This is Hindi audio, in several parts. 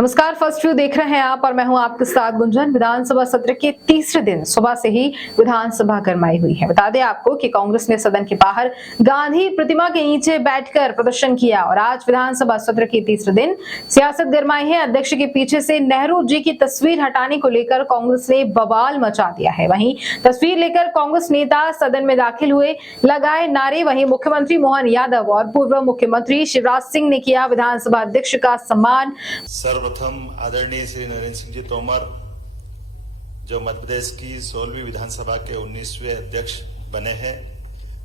नमस्कार, फर्स्ट व्यू देख रहे हैं आप और मैं हूं आपके साथ गुंजन। विधानसभा सत्र के तीसरे दिन सुबह से ही विधानसभा गरमाई हुई है। बता दें आपको कि कांग्रेस ने सदन के बाहर गांधी प्रतिमा के नीचे बैठकर प्रदर्शन किया और आज विधानसभा सत्र के तीसरे दिन सियासत गरमाई है। अध्यक्ष के पीछे से नेहरू जी की तस्वीर हटाने को लेकर कांग्रेस ने बवाल मचा दिया है। वहीं तस्वीर लेकर कांग्रेस नेता सदन में दाखिल हुए, लगाए नारे। वहीं मुख्यमंत्री मोहन यादव और पूर्व मुख्यमंत्री शिवराज सिंह ने किया विधानसभा अध्यक्ष का सम्मान। सर्वप्रथम आदरणीय श्री नरेंद्र सिंह जी तोमर, जो मध्य प्रदेश की 16वीं विधानसभा के 19वें अध्यक्ष बने हैं,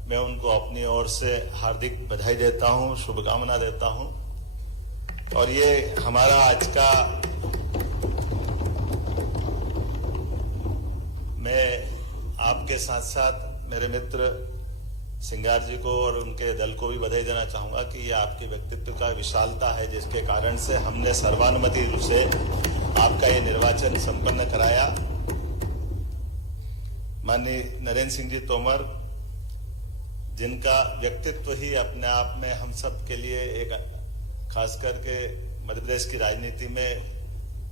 मैं उनको अपनी ओर से हार्दिक बधाई देता हूं, शुभकामना देता हूं। और ये हमारा आज का, मैं आपके साथ साथ मेरे मित्र सिंगार जी को और उनके दल को भी बधाई देना चाहूंगा कि ये आपके व्यक्तित्व का विशालता है, जिसके कारण से हमने सर्वानुमति रूप से आपका ये निर्वाचन संपन्न कराया। माननीय नरेंद्र सिंह जी तोमर, जिनका व्यक्तित्व ही अपने आप में हम सब के लिए एक, खास करके मध्य प्रदेश की राजनीति में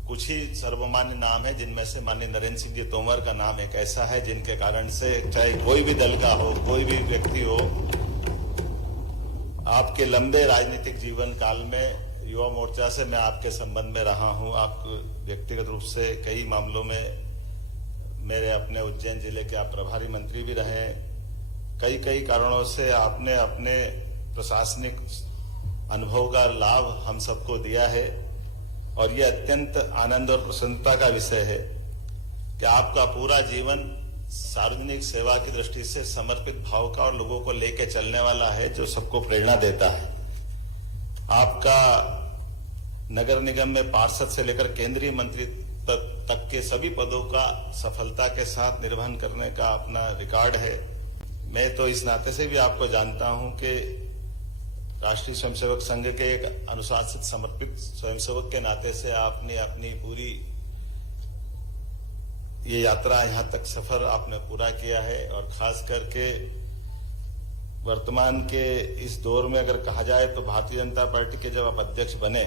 कुछ ही सर्वमान्य नाम है, जिनमें से माननीय नरेंद्र सिंह जी तोमर का नाम एक ऐसा है जिनके कारण से चाहे कोई भी दल का हो, कोई भी व्यक्ति हो, आपके लंबे राजनीतिक जीवन काल में युवा मोर्चा से मैं आपके संबंध में रहा हूं। आप व्यक्तिगत रूप से कई मामलों में मेरे अपने उज्जैन जिले के आप प्रभारी मंत्री भी रहे। कई कारणों से आपने अपने प्रशासनिक अनुभव का लाभ हम सबको दिया है और ये अत्यंत आनंद और प्रसन्नता का विषय है कि आपका पूरा जीवन सार्वजनिक सेवा की दृष्टि से समर्पित भाव का और लोगों को लेकर चलने वाला है, जो सबको प्रेरणा देता है। आपका नगर निगम में पार्षद से लेकर केंद्रीय मंत्री तक के सभी पदों का सफलता के साथ निर्वहन करने का अपना रिकॉर्ड है। मैं तो इस नाते से भी आपको जानता हूं कि राष्ट्रीय स्वयंसेवक संघ के एक अनुशासित समर्पित स्वयंसेवक के नाते से आपने अपनी पूरी ये यात्रा यहां तक सफर आपने पूरा किया है। और खास करके वर्तमान के इस दौर में अगर कहा जाए तो भारतीय जनता पार्टी के जब आप अध्यक्ष बने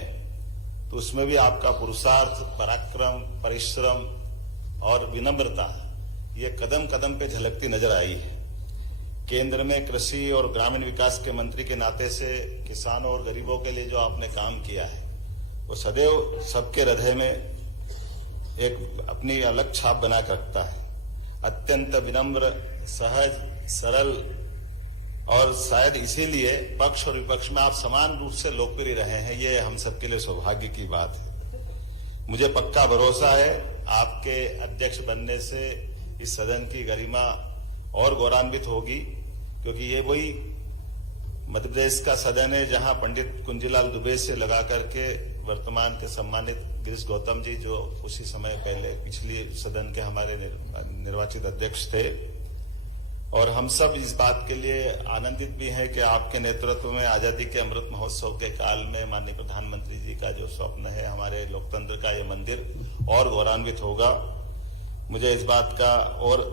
तो उसमें भी आपका पुरुषार्थ, पराक्रम, परिश्रम और विनम्रता ये कदम कदम पे झलकती नजर आई है। केंद्र में कृषि और ग्रामीण विकास के मंत्री के नाते से किसानों और गरीबों के लिए जो आपने काम किया है, वो सदैव सबके हृदय में एक अपनी अलग छाप बना कर रखता है। अत्यंत विनम्र, सहज, सरल और शायद इसीलिए पक्ष और विपक्ष में आप समान रूप से लोकप्रिय रहे हैं। ये हम सबके लिए सौभाग्य की बात है। मुझे पक्का भरोसा है आपके अध्यक्ष बनने से इस सदन की गरिमा और गौरवान्वित होगी, क्योंकि ये वही मध्य प्रदेश का सदन है जहां पंडित कुंजीलाल दुबे से लगा करके वर्तमान के सम्मानित गिरीश गौतम जी, जो उसी समय पहले पिछली सदन के हमारे निर्वाचित अध्यक्ष थे। और हम सब इस बात के लिए आनंदित भी हैं कि आपके नेतृत्व में आजादी के अमृत महोत्सव के काल में माननीय प्रधानमंत्री जी का जो स्वप्न है हमारे लोकतंत्र का, ये मंदिर और गौरवान्वित होगा। मुझे इस बात का और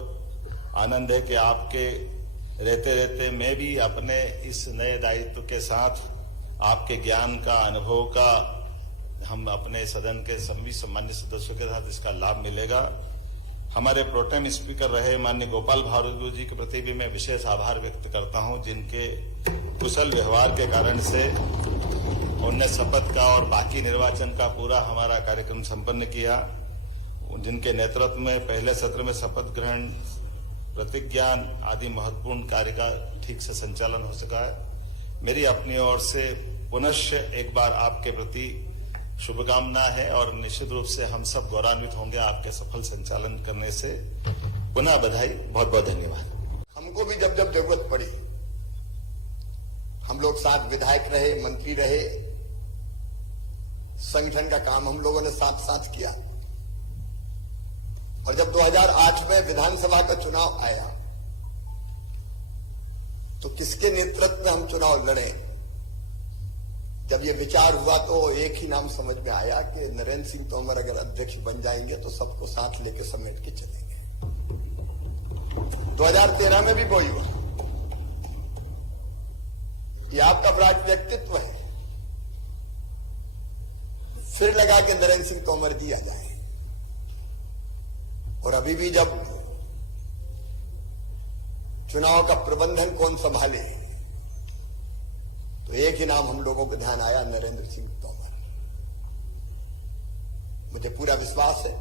आनंद है कि आपके रहते रहते मैं भी अपने इस नए दायित्व के साथ आपके ज्ञान का, अनुभव का, हम अपने सदन के सभी सम्मानित सदस्यों के साथ इसका लाभ मिलेगा। हमारे प्रोटेम स्पीकर रहे माननीय गोपाल भार्गव जी के प्रति भी मैं विशेष आभार व्यक्त करता हूं, जिनके कुशल व्यवहार के कारण से उनने शपथ का और बाकी निर्वाचन का पूरा हमारा कार्यक्रम संपन्न किया। जिनके नेतृत्व में पहले सत्र में शपथ ग्रहण, प्रतिज्ञान आदि महत्वपूर्ण कार्य का ठीक से संचालन हो सका है। मेरी अपनी ओर से पुनश्च एक बार आपके प्रति शुभकामना है और निश्चित रूप से हम सब गौरवान्वित होंगे आपके सफल संचालन करने से। पुनः बधाई, बहुत बहुत धन्यवाद। हमको भी जब जब जरूरत पड़ी, हम लोग साथ विधायक रहे, मंत्री रहे, संगठन का काम हम लोगों ने साथ साथ किया। और जब 2008 में विधानसभा का चुनाव आया तो किसके नेतृत्व में हम चुनाव लड़े, जब ये विचार हुआ तो एक ही नाम समझ में आया कि नरेंद्र सिंह तोमर अगर अध्यक्ष बन जाएंगे तो सबको साथ लेके समेट के चलेंगे। 2013 में भी वही हुआ। ये आपका विराट व्यक्तित्व है। फिर लगा कि नरेंद्र सिंह तोमर जी आ जाए। और अभी भी जब चुनाव का प्रबंधन कौन संभाले तो एक ही नाम हम लोगों को ध्यान आया, नरेंद्र सिंह तोमर। मुझे पूरा विश्वास है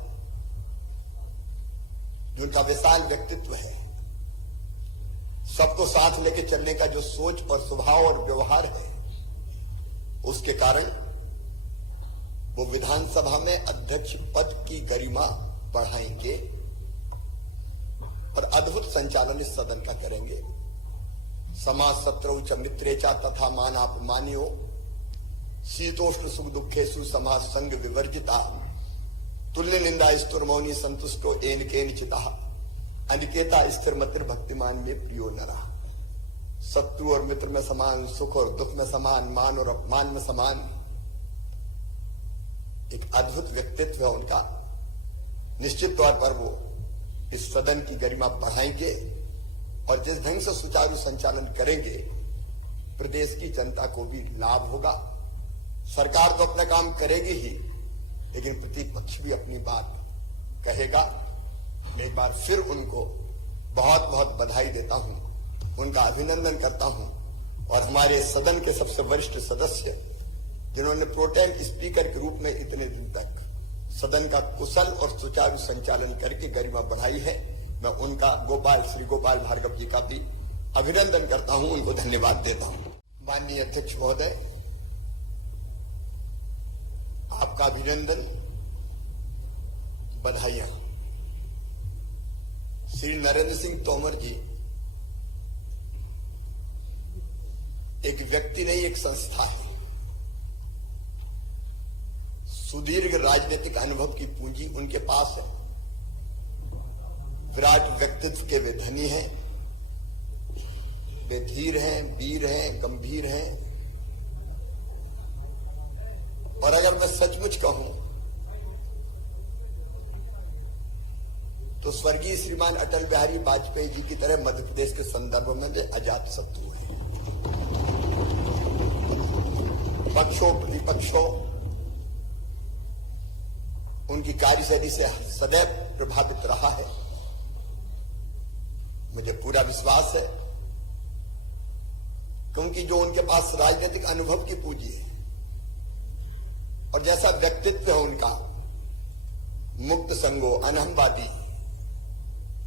जो उनका विशाल व्यक्तित्व है, सबको साथ लेके चलने का जो सोच और स्वभाव और व्यवहार है, उसके कारण वो विधानसभा में अध्यक्ष पद की गरिमा बढ़ाएंगे और अद्भुत संचालन इस सदन का करेंगे। समाज शत्रु च मित्रेचा तथा मानापमानियो शीतोष्ण सुख दुखेषु समाज संग विवर्जिता तुल्य निंदा स्तुर्मौनी संतुष्टो एन केनचिता अनिकेता स्थिर मतिर भक्तिमान में प्रियो नरा। शत्रु और मित्र में समान, सुख और दुख में समान, मान और अपमान में समान। एक अद्भुत व्यक्तित्व है उनका। निश्चित तौर पर वो इस सदन की गरिमा बढ़ाएंगे और जिस ढंग से सुचारू संचालन करेंगे प्रदेश की जनता को भी लाभ होगा। सरकार तो अपना काम करेगी ही, लेकिन प्रतिपक्ष भी अपनी बात कहेगा। मैं एक बार फिर उनको बहुत बहुत बधाई देता हूं, उनका अभिनंदन करता हूं। और हमारे सदन के सबसे वरिष्ठ सदस्य जिन्होंने प्रोटेम स्पीकर के रूप में इतने दिन तक सदन का कुशल और सुचारू संचालन करके गरिमा बढ़ाई है, मैं उनका श्री गोपाल भार्गव जी का भी अभिनंदन करता हूं, उनको धन्यवाद देता हूं। माननीय अध्यक्ष महोदय, आपका अभिनंदन, बधाइयां। श्री नरेंद्र सिंह तोमर जी एक व्यक्ति नहीं, एक संस्था है। सुदीर्घ राजनीतिक अनुभव की पूंजी उनके पास है। विराट व्यक्तित्व के वे धनी हैं, वे धीर हैं, वीर हैं, गंभीर हैं। और अगर मैं सचमुच कहूं तो स्वर्गीय श्रीमान अटल बिहारी वाजपेयी जी की तरह मध्य प्रदेश के संदर्भ में वे अजात शत्रु हैं। पक्षों प्रतिपक्षों उनकी कार्यशैली से सदैव प्रभावित रहा है। मुझे पूरा विश्वास है क्योंकि जो उनके पास राजनीतिक अनुभव की पूंजी है और जैसा व्यक्तित्व है उनका, मुक्त संगो, अनहमवादी,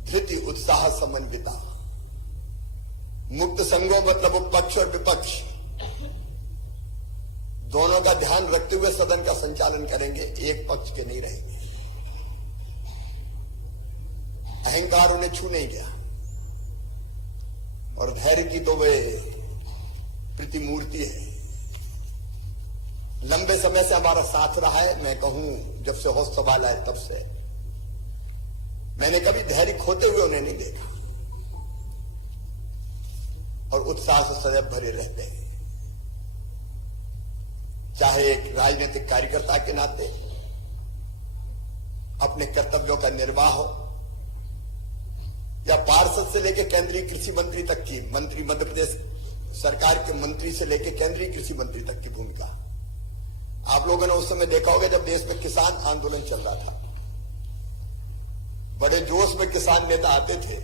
धृति उत्साह समन्विता। मुक्त संगो मतलब वो पक्ष और विपक्ष दोनों का ध्यान रखते हुए सदन का संचालन करेंगे, एक पक्ष के नहीं रहेंगे। अहंकार उन्हें छू नहीं गया और धैर्य की तो वे प्रतिमूर्ति है। लंबे समय से हमारा साथ रहा है। मैं कहूं जब से होश संभाला है तब से मैंने कभी धैर्य खोते हुए उन्हें नहीं देखा और उत्साह से सदैव भरे रहते हैं। चाहे एक राजनीतिक कार्यकर्ता के नाते अपने कर्तव्यों का निर्वाह हो या पार्षद से लेकर केंद्रीय कृषि मंत्री तक की, मंत्री मध्य प्रदेश सरकार के मंत्री से लेकर केंद्रीय कृषि मंत्री तक की भूमिका। आप लोगों ने उस समय देखा होगा जब देश में किसान आंदोलन चल रहा था, बड़े जोश में किसान नेता आते थे,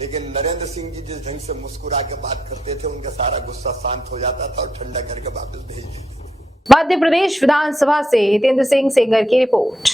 लेकिन नरेंद्र सिंह जी जिस ढंग से मुस्कुरा के बात करते थे उनका सारा गुस्सा शांत हो जाता था और ठंडा करके वापस भेज देते थे। मध्य प्रदेश विधानसभा से हितेंद्र सिंह सेंगर की रिपोर्ट।